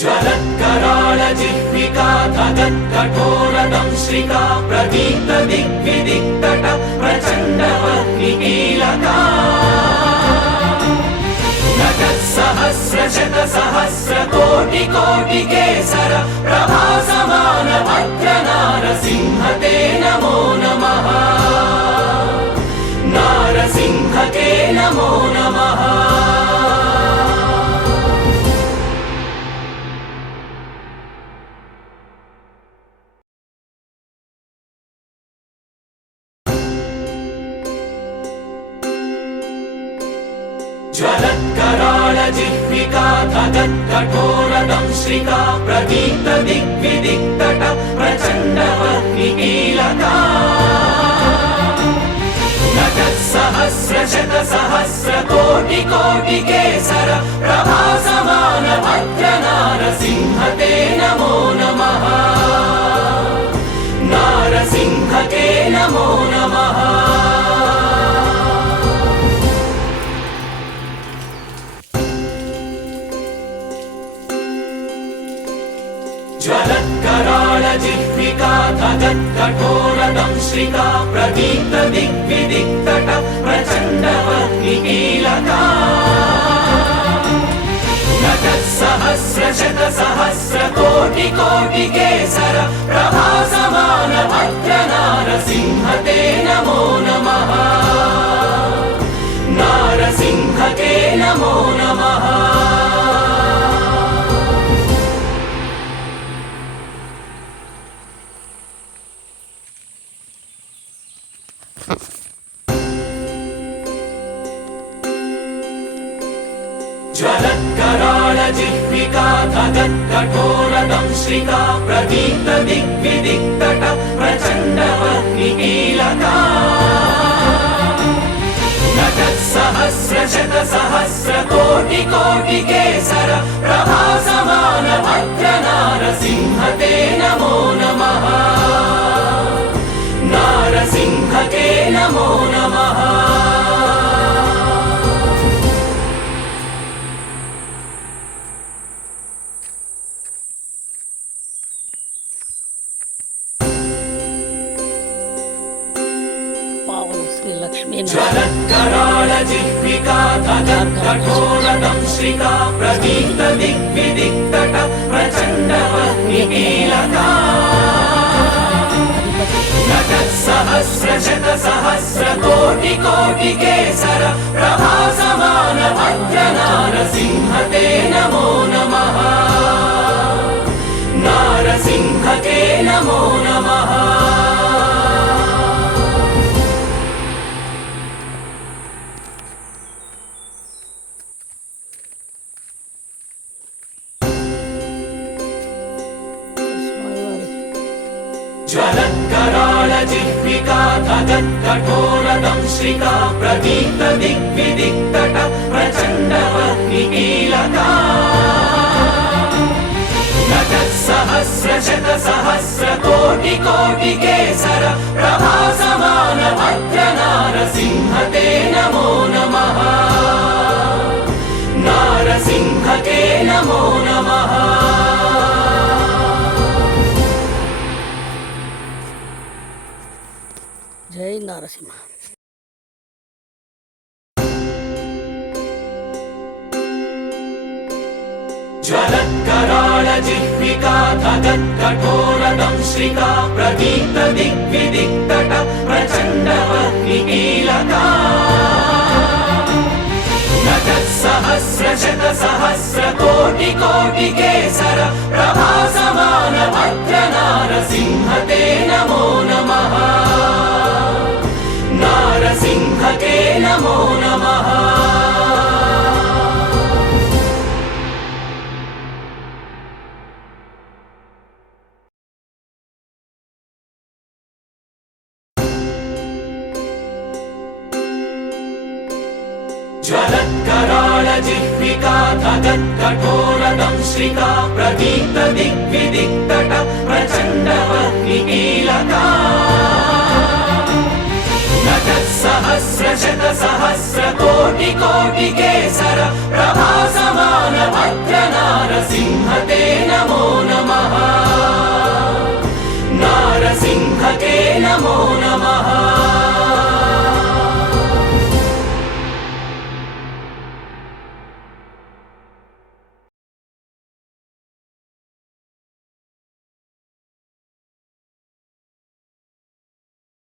ज्वलत्कराळजिह्विका धगत्कठोरदंश्रिका प्रदीप्तदिग्विदिक्तट प्रचण्डवह्निकीलका नटत्सहस्रशतसहस्रकोटिकोटिकेसर प्रभासमान भद्रनारसिंह ते नमो नमः। नारसिंह ते नमो नमः। ज्वलत्कराळजिह्विका धगत्कठोरदंश्रिका प्रदीप्तदिग्विदिक्तट प्रचण्डवह्निकीलका नटत्सहस्रशतसहस्रकोटिकोटिकेसर प्रभासमान भद्रनारसिंह ते नमो नमः। नारसिंह ते नमो नमः। ज्वलत्कराळजिह्विका धगत्कठोरदंश्रिका प्रदीप्तदिग्विदिक्तट प्रचण्डवह्निकीलका नटत्सहस्रशतसहस्रकोटिकोटिकेसर प्रभासमान भद्रनारसिंह ते नमो नमः। नारसिंह ते नमो नमः। ज्वलत्कराळजिह्विका धगत्कठोरदंश्रिका प्रदीप्तदिग्विदिक्तट प्रचण्डवह्निकीलका नटत्सहस्रशतसहस्रकोटिकोटिकेसर प्रभासमान भद्रनारसिंह ते नमो नमः। नारसिंह ते नमो नमः। ज्वलत्कराळजिह्विका धगत्कठोरदंश्रिका प्रदीप्तदिग्विदिक्तट प्रचण्डवह्निकीलका नटत्सहस्रशतसहस्रकोटिकोटिकेसर प्रभासमान भद्रनारसिंह ते नमो नमः। नारसिंह ते नमो नमः। ज्वलत्कराळजिह्विका धगत्कठोरदंश्रिका प्रदीप्तदिग्विदिक्तट प्रचण्डवह्निकीलका नटत्सहस्रशतसहस्रकोटिकोटिकेसर प्रभासमान भद्रनारसिंह ते नमो नमः। नारसिंह ते नमो नमः। जय नारसिंह। ज्वलत्कराळजिह्विका धगत्कठोरदंश्रिका प्रदीप्तदिग्विदिक्तट प्रचण्डवह्निकीलका नटत्सहस्रशतसहस्रकोटिकोटिकेसर प्रभासमान भद्रनारसिंह ते नमो नमो नमः। ज्वलत्कराळजिह्विका धगत्कठोरदंश्रिका प्रदीप्तदिग्विदिक्तट प्रचण्डवह्निकीलका नटःसहस्रशतसहस्रकोटिकोटिकेसर प्रभासमान भद्रनारसिंह ते नमो नमः। नारसिंह ते नमो नमः।